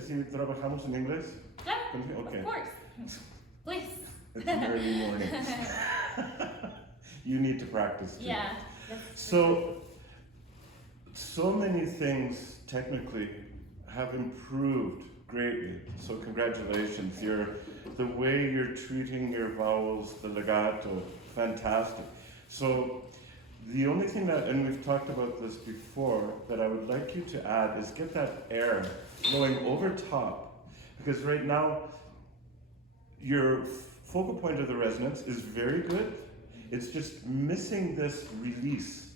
si trabajamos en inglés? Claro, Okay. of course. Please. It's an early morning. You need to practice too. Yeah. So many things technically have improved greatly. So congratulations. The way you're treating your vowels, the legato, fantastic. So the only thing that, and we've talked about this before, that I would like you to add is get that air flowing over top. Because right now, your focal point of the resonance is very good. It's just missing this release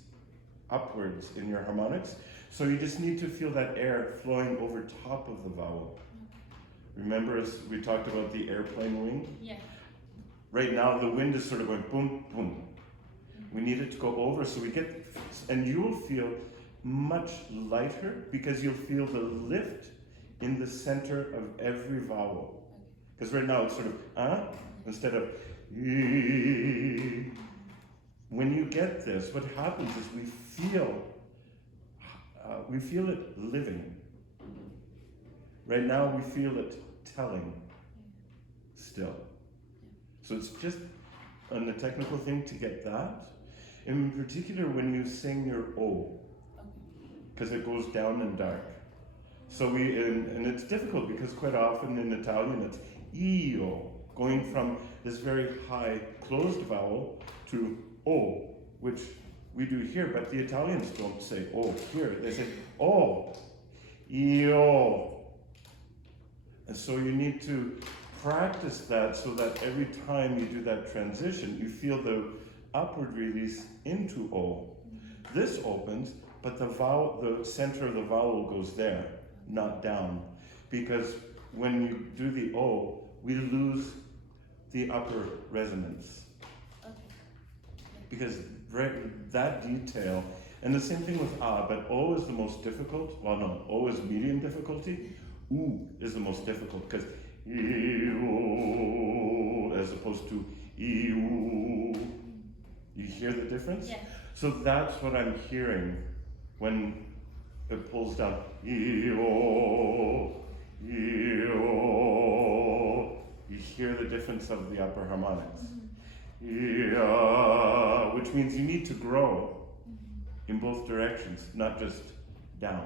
upwards in your harmonics. So you just need to feel that air flowing over top of the vowel. Remember, as we talked about the airplane wing? Yeah. Right now, the wind is sort of going boom, boom. We need it to go over, so we get, and you will feel much lighter because you'll feel the lift in the center of every vowel. Because right now it's sort of instead of when you get this, what happens is we feel it living. Right now we feel it telling still. So it's just on the technical thing to get that. In particular when you sing your O, because it goes down and dark. So and it's difficult because quite often in Italian it's io, going from this very high closed vowel to O, which we do here, but the Italians don't say O here, they say O, io. And so you need to practice that so that every time you do that transition, you feel the upward release into O. This opens, but the center of the vowel goes there, not down. Because when you do the O, we lose the upper resonance. Okay. Because that detail, and the same thing with A, but O is the most difficult. Well, no, O is medium difficulty. U is the most difficult because as opposed to you. You hear the difference? Yeah. So that's what I'm hearing when it pulls down. You hear the difference of the upper harmonics. Which means you need to grow in both directions, not just down.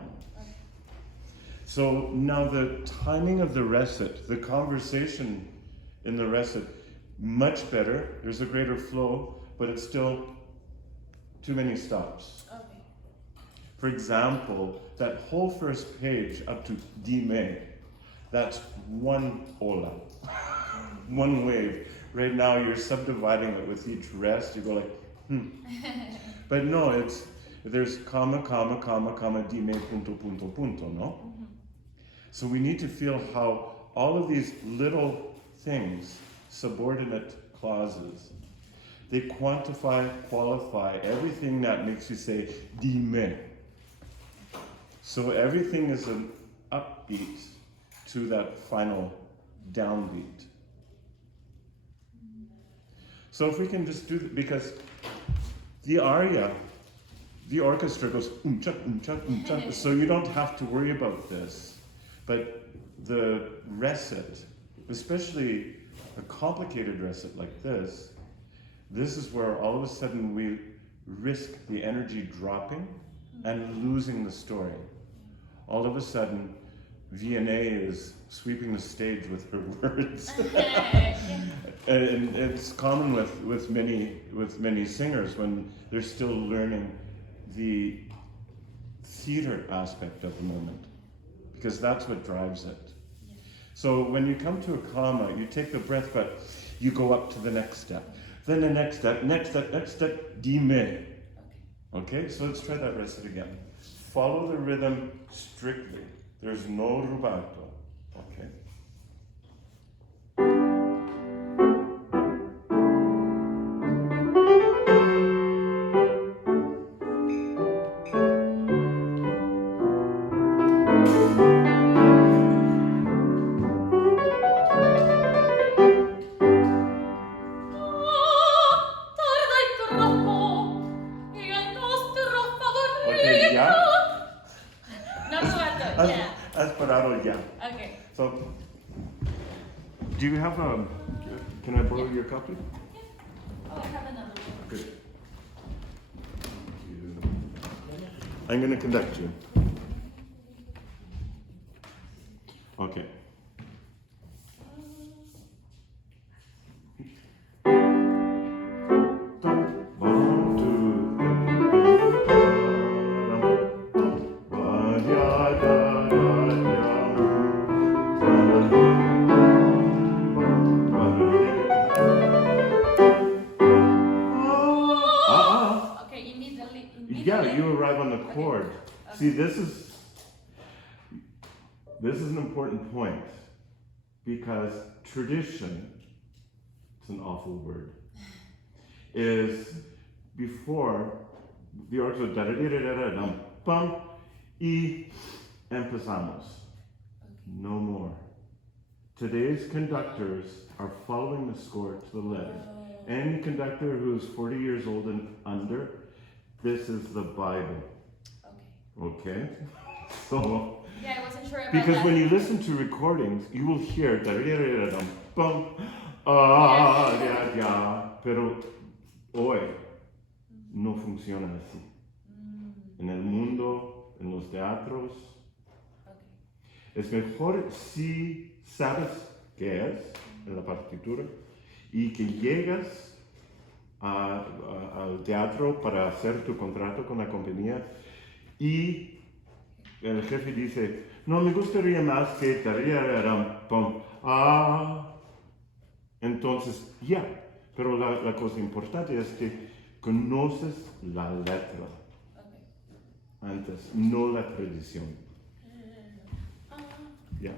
So now the timing of the recit, the conversation in the recit, much better. There's a greater flow, but it's still too many stops. Okay. For example, that whole first page up to dime, that's one ola, one wave. Right now you're subdividing it with each rest. You go like, But no, there's comma, comma, comma, comma, dime, punto, punto, punto, no? So we need to feel how all of these little things, subordinate clauses, they quantify, qualify everything that makes you say dime. So everything is an upbeat to that final downbeat. So if we can just do that, because the aria, the orchestra goes so you don't have to worry about this. But the recit, especially a complicated recit like this is where all of a sudden we risk the energy dropping and losing the story. All of a sudden, Vianey is sweeping the stage with her words. And it's common with many singers when they're still learning the theater aspect of the moment, because that's what drives it. Yeah. So when you come to a comma, you take the breath, but you go up to the next step. Then the next step, dime. Okay, so let's try that recit again. Follow the rhythm strictly. There's no rubato. Okay. No rubato, yeah. Has parado ya. have can I borrow your copy? Oh, I have another one. Good. Thank you. I'm going to conduct you. Okay. Okay, immediately. Yeah, you arrive on the chord. Okay. See, this is an important point because tradition, it's an awful word, is before the orchestra da-da-da-da-da-dum, pum, y empezamos. No more. Today's conductors are following the score to the letter. Any conductor who's 40 years old and under, this is the Bible. Okay? So, yeah, I wasn't sure about because that. when you listen to recordings, you will hear da-da-da-da-dum, pum, pero hoy no funciona así. En el mundo, en los teatros, es mejor si sabes qué es en la partitura y que llegas al teatro para hacer tu contrato con la compañía y el jefe dice, no, me gustaría más que entonces ya, pero la cosa importante es que conoces la letra antes, no la tradición. Ya,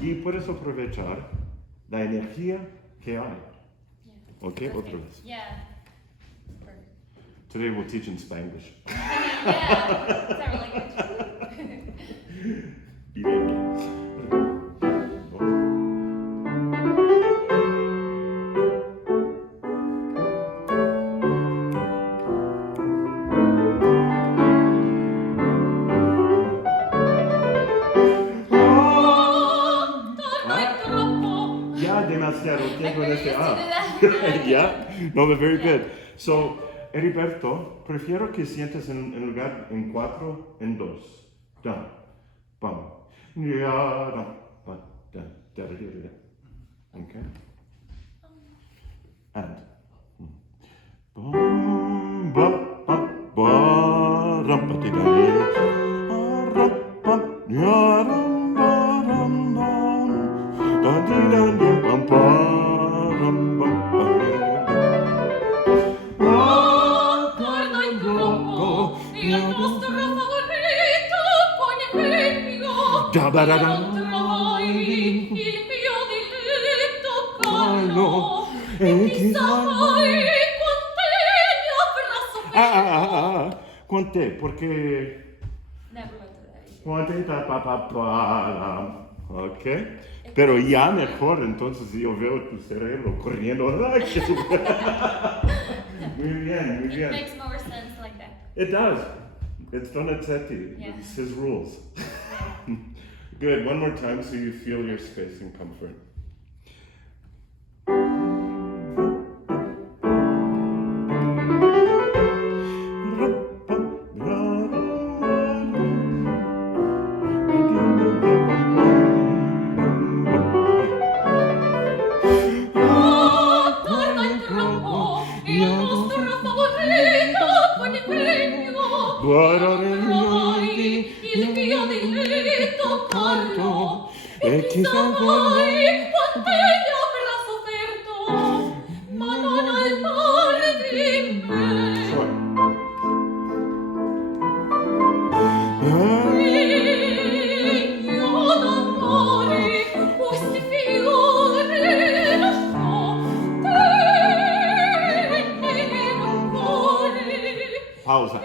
y puedes aprovechar la energía que hay. Okay, otra vez. Yeah. Today we'll teach in Spanglish. Yeah, it's our language. Demasiado tiempo en este Let's do that. Yeah, no, but very good. So, Heriberto, prefiero que sientes en lugar en 4, en 2. Dum, bum, ya, dum, ba, da, da, da, da, da. Okay? And. Bum, ba, ba, ba, rum, ba, di, da, da, rum, bum, ya, rum, ba, rum, bum, da, di, da, da, bum, ba, rum, bum, ba, di, da. Il nostro favorito con impegno contrai il mio diletto Carlo e chissà poi quante ne avrà sofferto. Quante? Porque Never went to that. quante ta pa pa pa, ok? Pero ya mejor, entonces yo veo tu cerebro corriendo. Muy bien, muy It bien. makes more sense like that. It does. It's Donizetti. Yeah. It's his rules. Good. One more time so you feel your space and comfort. Il mio diletto Carlo e chissà poi quante ne avrà sofferto, ma non al mare di me. Io d'amore questi fiori lasciò tenero cuore. Pausa.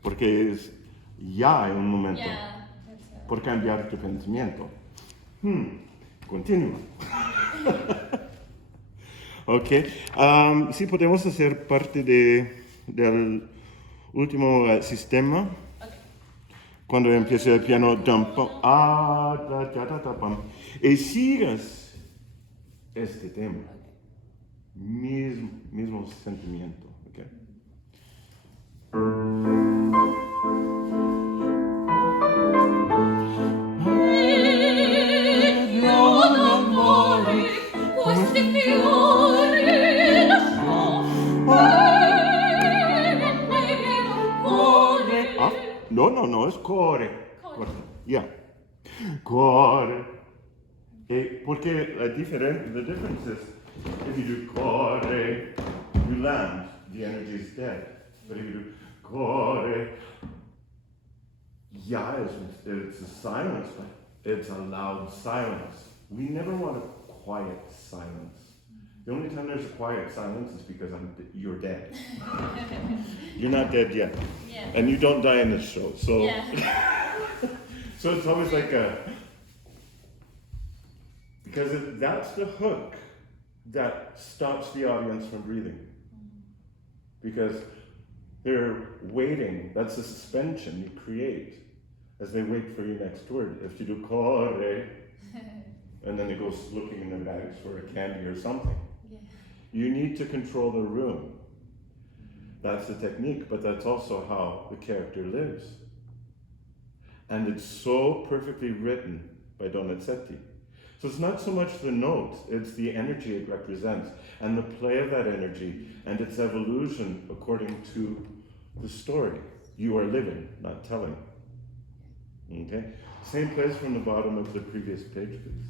Porque es ya en un momento. Yeah, Por cambiar tu pensamiento. Continúa. Ok. Sí, podemos hacer parte del último sistema. Okay. Cuando empieza el piano, dum, pum, ah, da, da, da, da, pum. Y sigues este tema. Mismo sentimiento. Okay? No, es core. Yeah. Core. Porque the difference is, if you do core, you land, the energy is dead. But if you do core, yeah, it's a silence, but it's a loud silence. We never want a quiet silence. The only time there's a quiet silence is because you're dead. You're not dead yet. Yeah. And you don't die in this show. So, Yeah. so it's always like because that's the hook that stops the audience from breathing. Because they're waiting. That's a suspension you create as they wait for your next word. If you do corre, and then it goes looking in the bags for a candy or something. Yeah. You need to control the room. That's the technique, but that's also how the character lives. And it's so perfectly written by Donizetti. So it's not so much the notes, it's the energy it represents, and the play of that energy, and its evolution according to the story. You are living, not telling. Okay? Same place from the bottom of the previous page, please.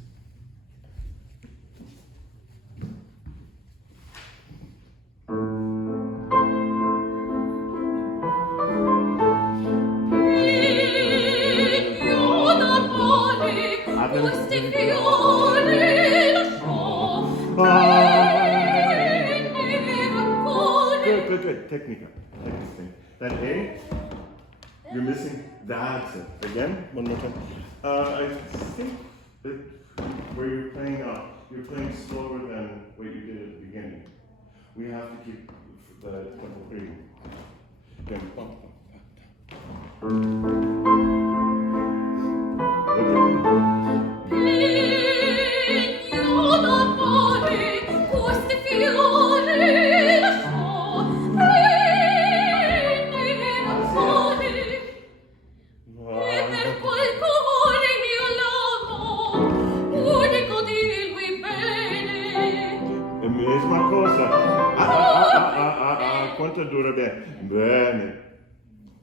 Good. Technica. That A, you're missing. That's it. Again, one more time. I think that where you're playing slower than what you did at the beginning. We have to keep the tempo free. Again, bump. Quanto dura bene?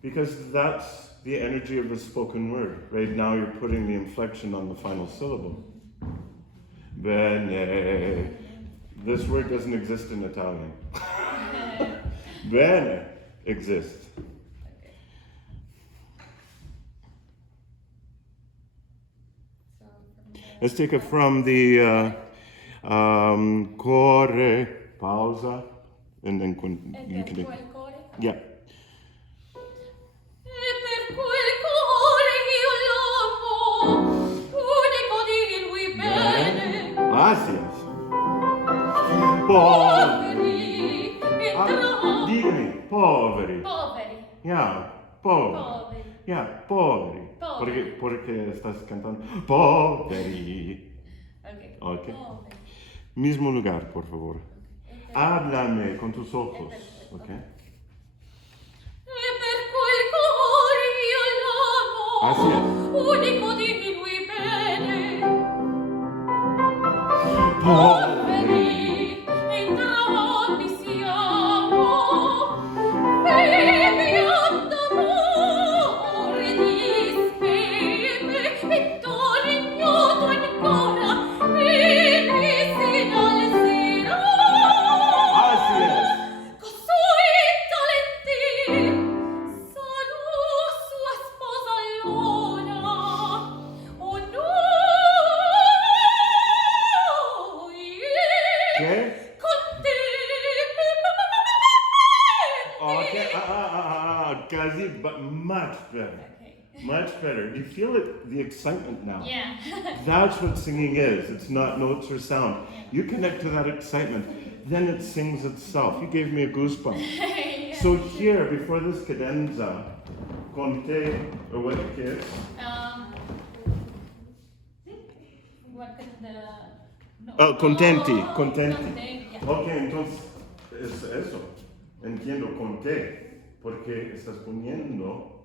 Because that's the energy of the spoken word. Right now you're putting the inflection on the final syllable. Bene. This word doesn't exist in Italian. Bene exists. Let's take it from the core, pausa, and then you can. Yeah. Gracias. Poveri. Digami, poveri. Poveri. Yeah, poveri. Yeah, poveri. Porque estás cantando poveri. Okay. Okay. Poveri. Mismo lugar, por favor. Háblame con tus ojos, okay? Así es. Unico di lui bene. Poveri. Entrambi siamo viviamo d'amore di speme e torno ignoto ancora vivi sino al sera. Así es. Così talenti sarò sua sposa allora. Oh no! ¿Qué? Con te. Okay, casi, but much better. Okay. Much better. Do you feel it, the excitement now? Yeah. That's what singing is. It's not notes or sound. You connect to that excitement, then it sings itself. You gave me a goosebump. Yeah. So here, before this cadenza, Conte, or what it is? What could the... No. Oh, contenti. Yeah. Ok, entonces es eso. Entiendo conte, porque estás poniendo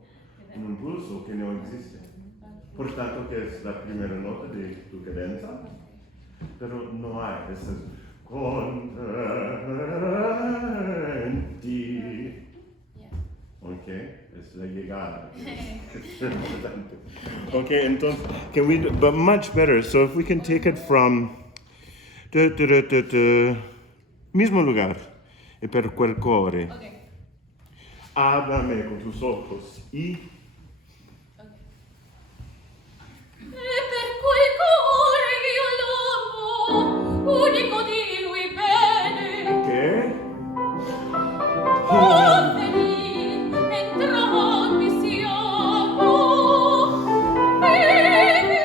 un impulso que no existe. Por tanto, que es la primera nota de tu cadenza, pero no hay. Eso es contenti. Ok, es la llegada. Es importante. Ok, entonces, can we do, but much better. So if we can take it from mismo lugar e per quel cuore. Okay. Háblame con tus ojos y E per quel cuore io l'amo, unico di lui bene. ¿qué? Poveri, entrambi siamo, figli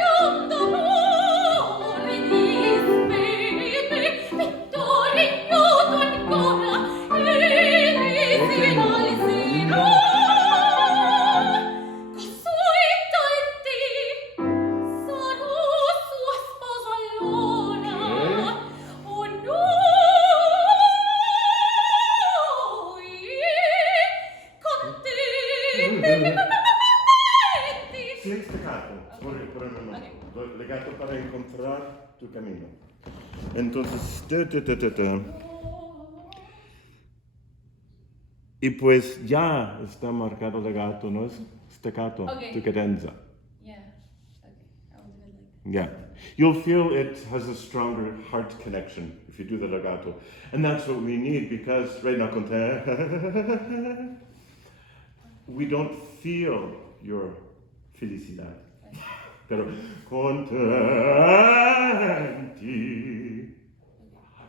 d'amore dispete, vittoria ignoto ancora, iris in alzino. Cosui talenti, sarò sua sposa allora, o noi contenti. Sin staccato, por el momento. Ok. Legato para encontrar tu camino. Entonces, y pues ya está marcado legato, no es staccato, Ok. tu cadenza. Yeah. Okay. I will do it like that. Yeah. You'll feel it has a stronger heart connection if you do the legato. And that's what we need because right now, we don't feel your felicidad. Pero contenti.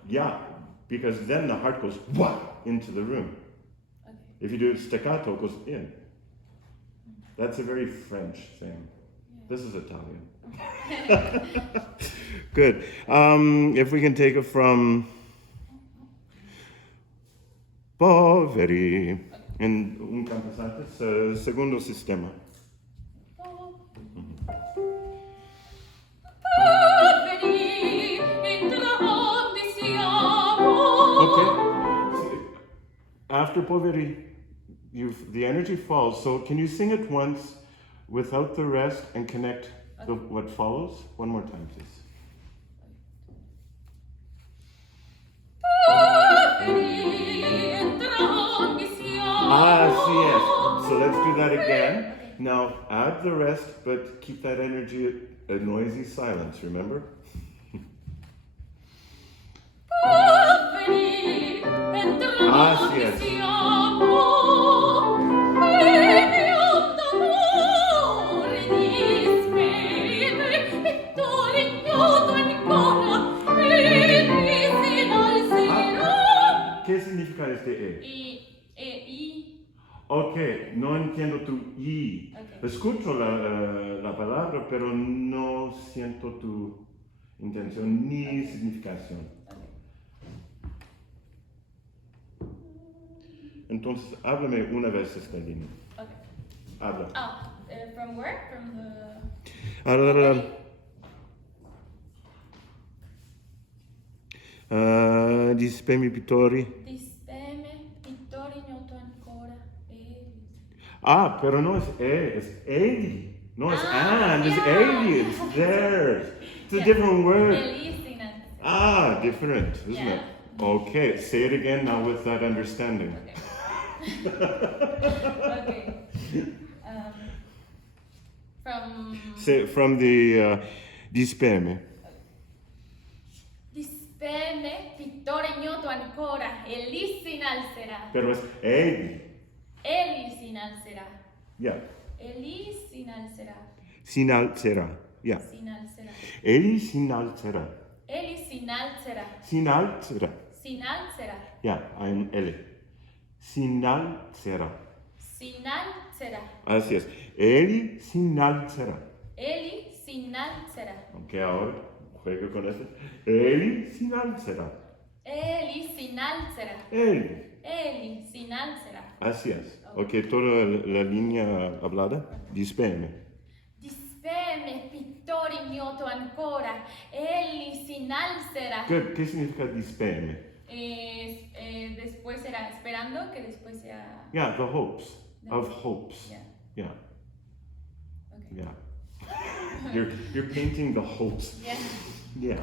Yeah, because then the heart goes wah into the room. Okay. If you do it staccato, it goes in. That's a very French thing. This is Italian. Good. If we can take it from poveri in un cantante, segundo sistema. Poveri, entrambi siamo. Okay. After poveri, the energy falls. So can you sing it once without the rest and connect what follows? One more time, please. Poveri, entrambi siamo. Ah, yes. So let's do that again. Okay. Now add the rest, but keep that energy a noisy silence, remember? Poveri, entrambi yes. siamo. Figli d'amore dispete, vittoria ignoto ancora, iris in alzino. ¿Qué significa este E? I. Ok, no entiendo tu I. Ok. Escucho la palabra, pero no siento tu intención ni significación. Okay. Entonces, háblame una vez esta línea. Okay. Habla. From where? From the... Dispemi pittori. Dispeme, vittoria ignoto ancora, Pero no es E, es egli. No es and, it's yeah. egli, it's theirs. It's a different word. Elisinan. Different, isn't Yeah. it? Okay, say it again now with that understanding. Okay. Say from the dispeme. Dispeme, vittoria ignoto ancora, Elisi inalzerà. Pero es egli. Elisi inalzerà. Yeah. Elisi inalzerà. Sinalzerà. Yeah. Sinalzerà. Egli sinalzerà. Elisi inalzerà. Sinalzerà. Sinalzerà. Yeah, I'm L. Sinalzerà. Sinalzerà. Así es. Egli sinalzerà. Eli sinalzerà. Ok, ahora juega con esto. Egli sinalzerà. Eli sinalzerà. Egli. Egli si innalzerà. Así es. Ok, toda la línea hablada. Dispeme. Dispeme, pittore ignoto ancora. Egli si innalzerà. Good. ¿Qué significa dispeme? Después será esperando que después sea. Yeah, the hopes. Of hopes. Yeah. Yeah. Okay. Yeah. You're painting the hopes. Yeah. Yeah.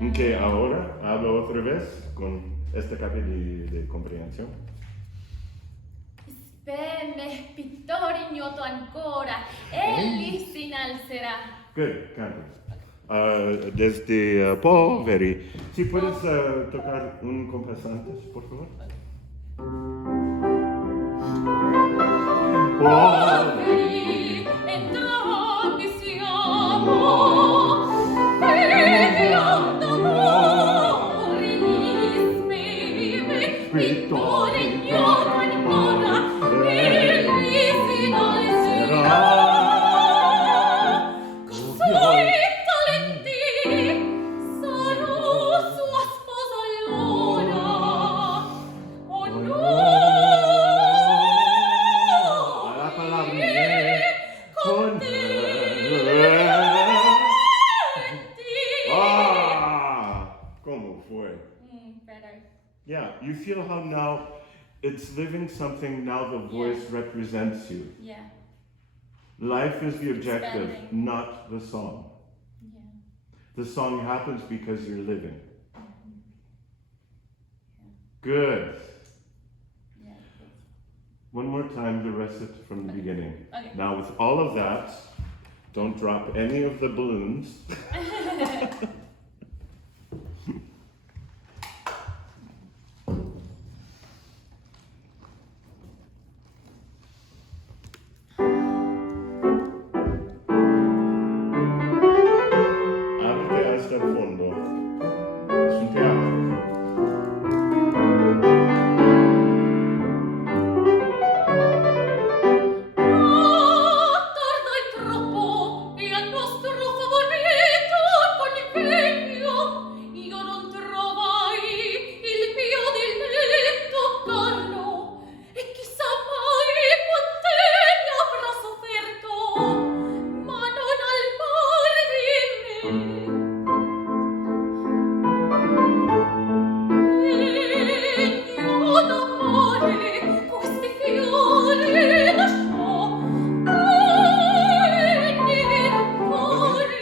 Ok, ahora hablo otra vez con esta capa de comprensión. Dispeme, pittore ignoto ancora. Egli si innalzerà. Good, canta. Desde poveri. Si puedes tocar un compás antes, por favor. Poveri, entrambi siamo, viviamo d'amore, dispeme, pittore ignoto ancora, egli si innalzerà. Con suoi talenti sarò sua sposa allora. Oh no! La palabra con ¿Cómo fue? Better. Yeah, you feel how now it's living something, now the voice represents you. Yeah. Life is the objective, Expanding. not the song. Yeah. The song happens because you're living. Good. Yeah. One more time, the rest it from the beginning. Okay. Now, with all of that, don't drop any of the balloons. Ábrete hasta el fondo. Es un teatro. Tarda il troppo e al nostro favorito convegno io non trovai il mio diletto Carlo e chissà mai quant'egli avrà sofferto ma non al mare di me. Egno d'amore questi fiori lasciò egni di rancore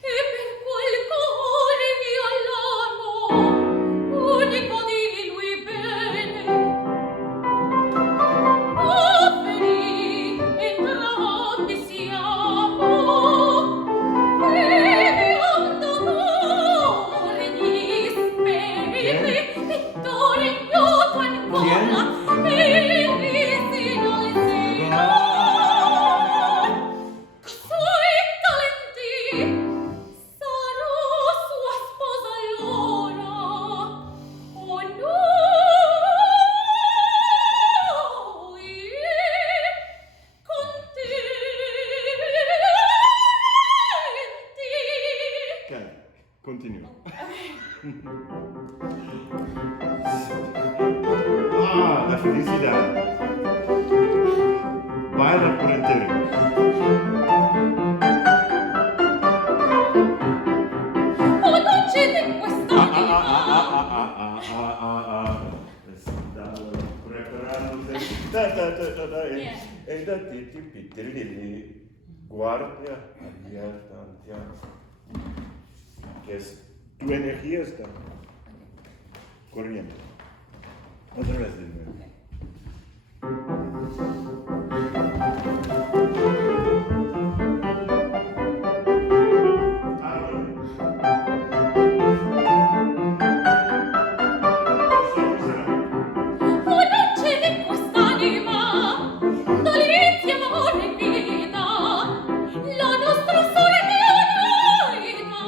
e per quel cuore io l'amo unico di lui bene. Poveri entrambi siamo viviam d'amore dispeme pittore ignoto ancora egli si innalzerà. Suoi talenti sarò sua sposa allora. Oh no! Con te Okay, continue. La felicidad. Baila por entero. Oh, non c'è di quest'anima. Estaba preparándose. Guardia abierta. Que es tu energía está corriendo. Otra vez de nuevo. Oh, non c'è di quest'anima, dolizi, amore e pietà, la nostra solidarietà,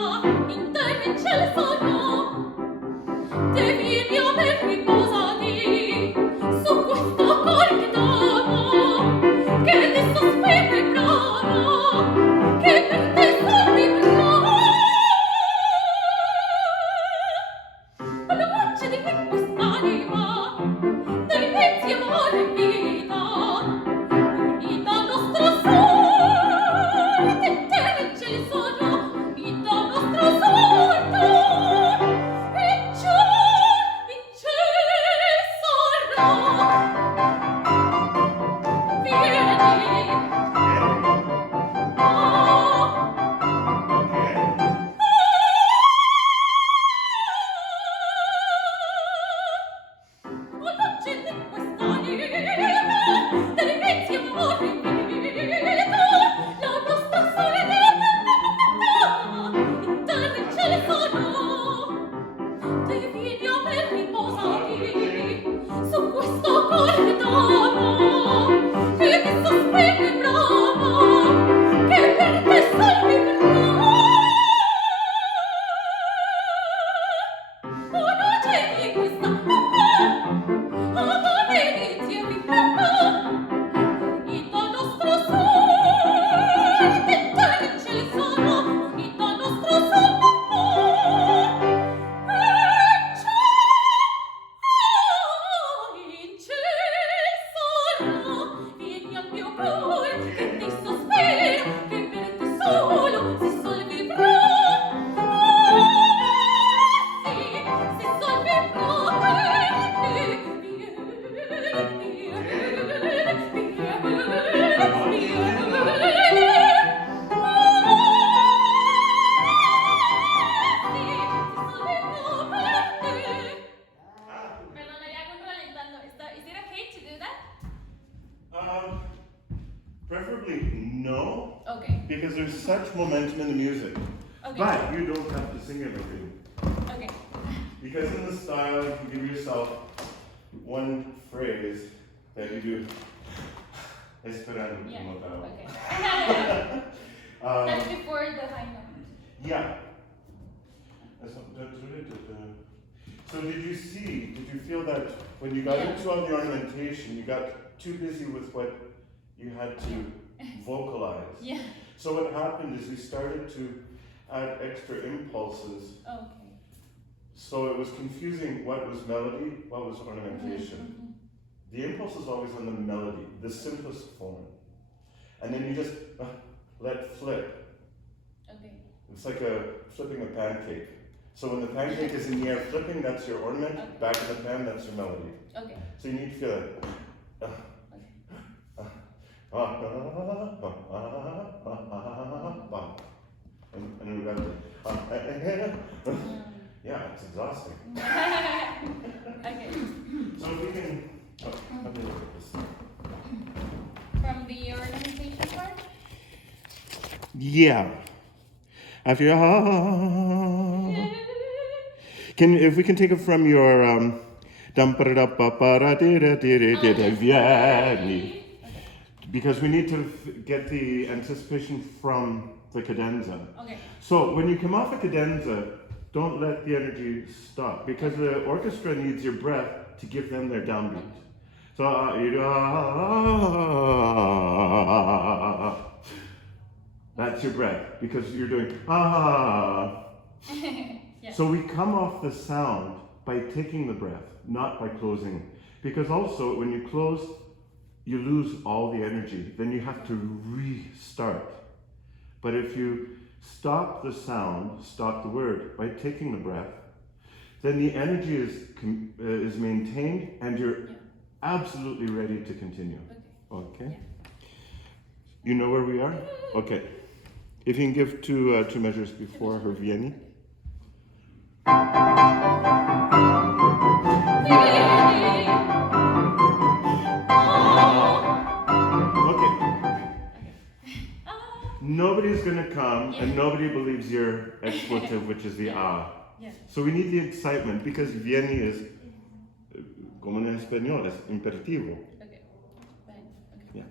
in terra e in cielo sono, te vieni a me riposati, Preferably no. Okay. Because there's such momentum in the music. Okay. But you don't have to sing everything. Okay. Because in the style, you can give yourself one phrase that you do. Esperando. Yeah. como tal. Okay. That's before the high note. Yeah. So did you feel that when you got into all the ornamentation, you got too busy with what you had to vocalize? Yeah. So what happened is we started to add extra impulses. Okay. So it was confusing what was melody, what was ornamentation. Mm-hmm. The impulse is always on the melody, the simplest form. And then you just let flip. Okay. It's like flipping a pancake. So when the pancake is in the air flipping, that's your ornament. Okay. Back in the pan, that's your melody. Okay. So you need to feel it. And we got yeah, it's exhausting. Okay. So if we can, let me look at this. From the ornamentation part? Yeah. After if we can take it from your Vianey, because we need to get the anticipation from the cadenza. Okay. So when you come off a cadenza, don't let the energy stop, because the orchestra needs your breath to give them their downbeat. So that's your breath, because you're doing Yeah. So we come off the sound by taking the breath, not by closing. Because also when you close, you lose all the energy. Then you have to restart. But if you stop the sound, stop the word by taking the breath, then the energy is maintained and you're absolutely ready to continue. Okay? Yeah. You know where we are? Okay. If you can give two measures before her Vianey. Okay. Nobody's gonna come and nobody believes your expletive, which is the ah. Yeah. So we need the excitement, because Vianey is, como en español, es imperativo. Okay. Fine. Okay. Yeah.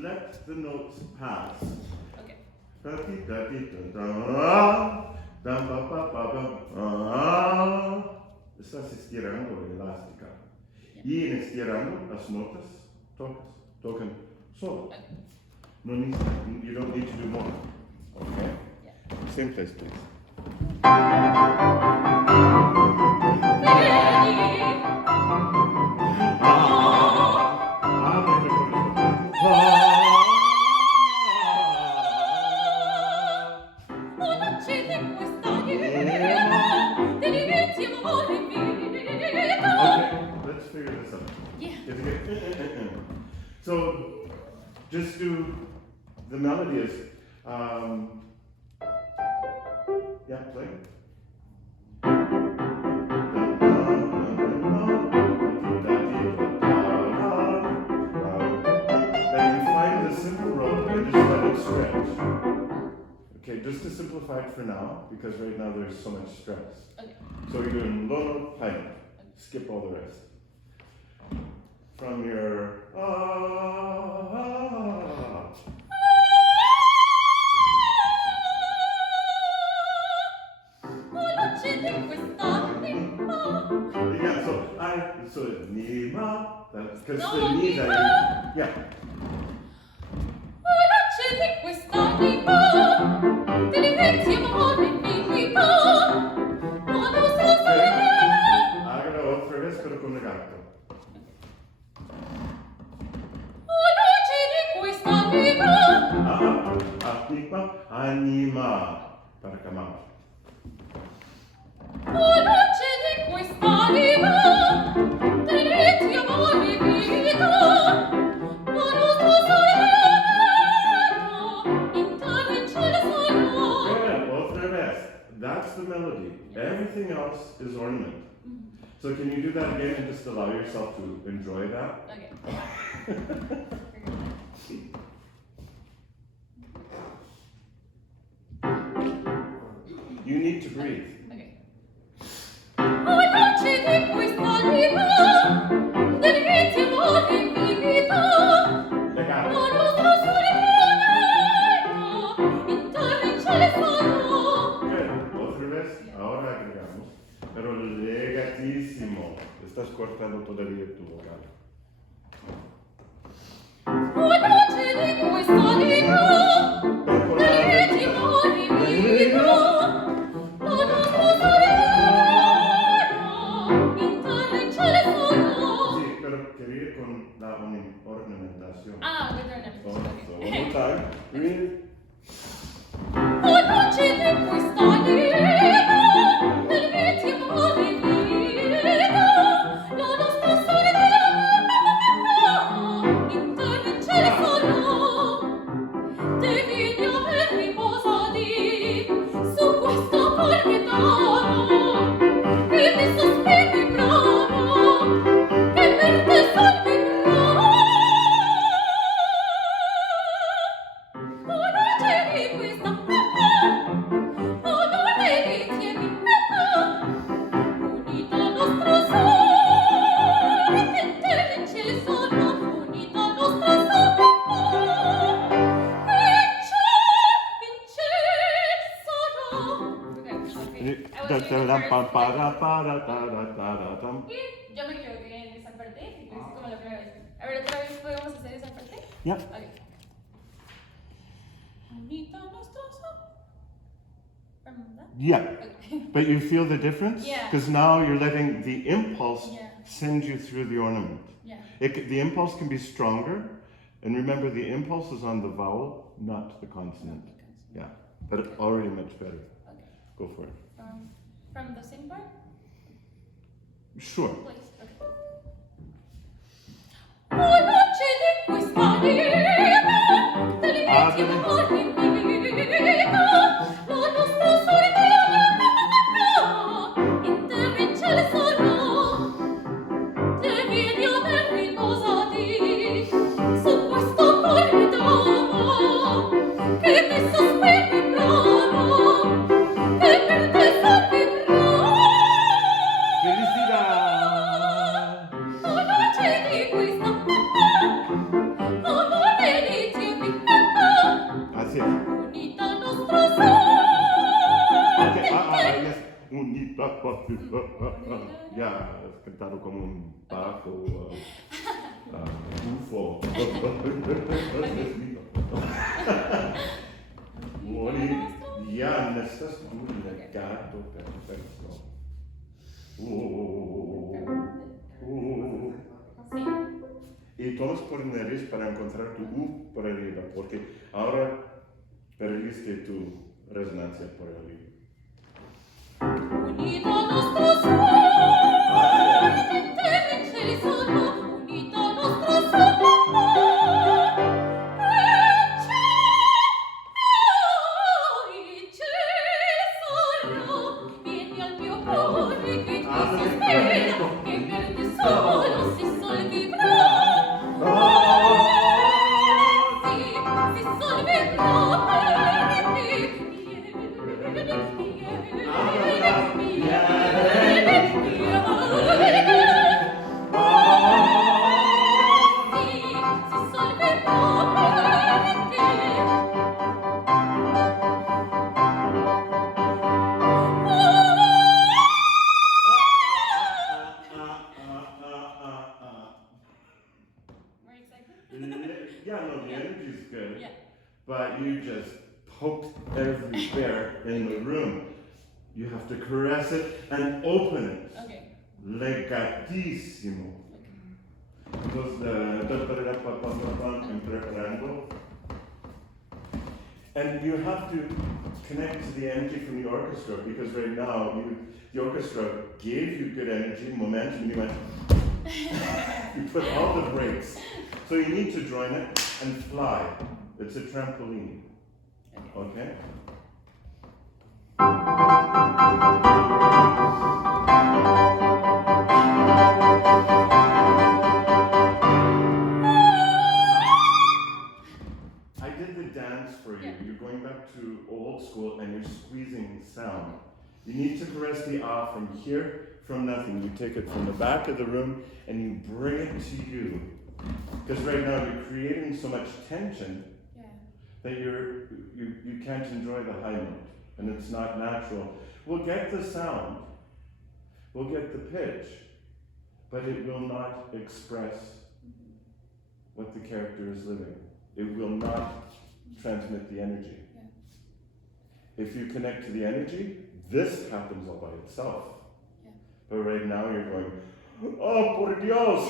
Let the notes pass. Okay. Estás estirando la elástica. Y en estirando las notas, tocan solo. No need, you don't need to do more. Okay? Yeah. Same place, please. Let's figure this out. Yeah. So, just do the melody is, yeah, play. Then you find the simple rope and just let it stretch. Okay, just to simplify it for now, because right now there's so much stress. Okay. So you're doing low, high note. Skip all the rest. From your yeah, so ni ma, that's because the ni that you, yeah. Agora outra vez, pero con legato. Anima, para camar. Otra vez. That's the melody. Everything else is ornament. So can you do that again and just allow yourself to enjoy that? Okay. You need to breathe. Okay. Legato. Good. Otra vez. Ahora agregamos. Pero legatísimo. Estás cortando todavía tu vocal. Sí, pero quería con la ornamentación. Ah, with ornament. So, Okay. one more time. Breathe. Yo me equivoqué en esa parte, y lo hice como la primera vez. A ver, otra vez podemos hacer esa parte. Yeah. Okay. Bonito nuestro son. Remember that? Yeah. Okay. But you feel the difference? Yeah. Because now you're letting the impulse Yeah. send you through the ornament. Yeah. The impulse can be stronger. And remember, the impulse is on the vowel, not the consonant. Yeah. But already much better. Okay. Go for it. From the same part, Sure. please. Okay. Así es. Okay. Yes. Ya, has cantado como un bajo bufo. Ya, necesitas un legato perfecto. Sí. Y tomas por nariz para encontrar tu por arriba, porque ahora perdiste tu resonancia por arriba. Unito nostro sol, in terra in cieli sono, unito nostro sol, e cielo. Yeah, no, the energy's good. Yeah. But you just poked every bear in the room. You have to caress it and open it. Okay. Legatissimo. Entonces, and you have to connect to the energy from the orchestra, because right now the orchestra gave you good energy, momentum, you went, you put all the brakes. So you need to join it and fly. It's a trampoline. Okay? I did the dance for you. You're going back to old school and you're squeezing sound. You need to caress the ah from here, from nothing. You take it from the back of the room and you bring it to you. Because right now you're creating so much tension that you can't enjoy the high note, and it's not natural. We'll get the sound, we'll get the pitch, but it will not express what the character is living. It will not transmit the energy. If you connect to the energy, this happens all by itself. But right now you're going, oh, por Dios!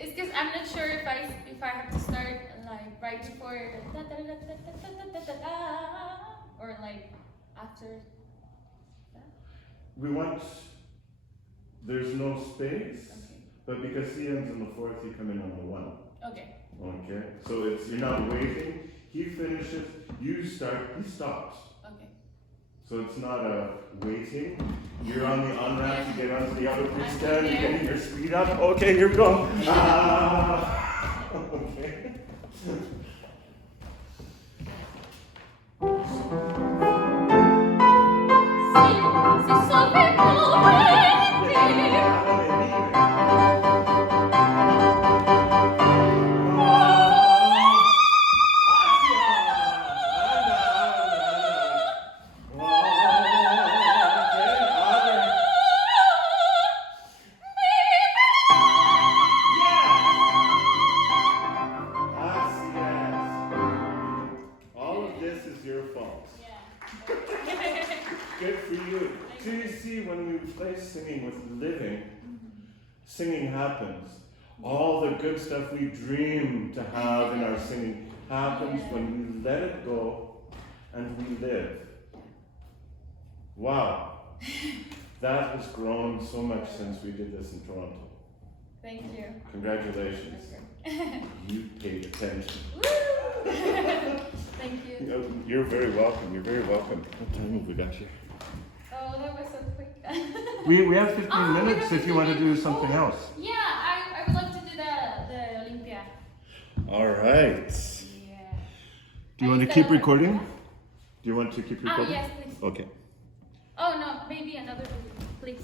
It's because I'm not sure if I have to start like right before or like after that. We want, there's no space, but because he ends on the fourth, you come in on the one. Okay. Okay, so it's, you're not waiting, he finishes, you start, he stops. Okay. So it's not a waiting, you're on the on-ramp, you get onto the other bridge stand, you're getting your speed up, okay, here we go. Okay. Good for you. So you see, when we play singing with living, singing happens. All the good stuff we dream to have in our singing happens when we let it go and we live. Wow. That has grown so much since we did this in Toronto. Thank you. Congratulations. You paid attention. Thank you. You're very welcome. You're very welcome. What time have we got here? Oh, that was so quick. We have 15 minutes if you want to do something else. Yeah, I would love to do the Olympia. All right. Yeah. Do you want to keep recording? Do you want to keep recording? Yes, please. Okay. Oh, no, maybe another, please.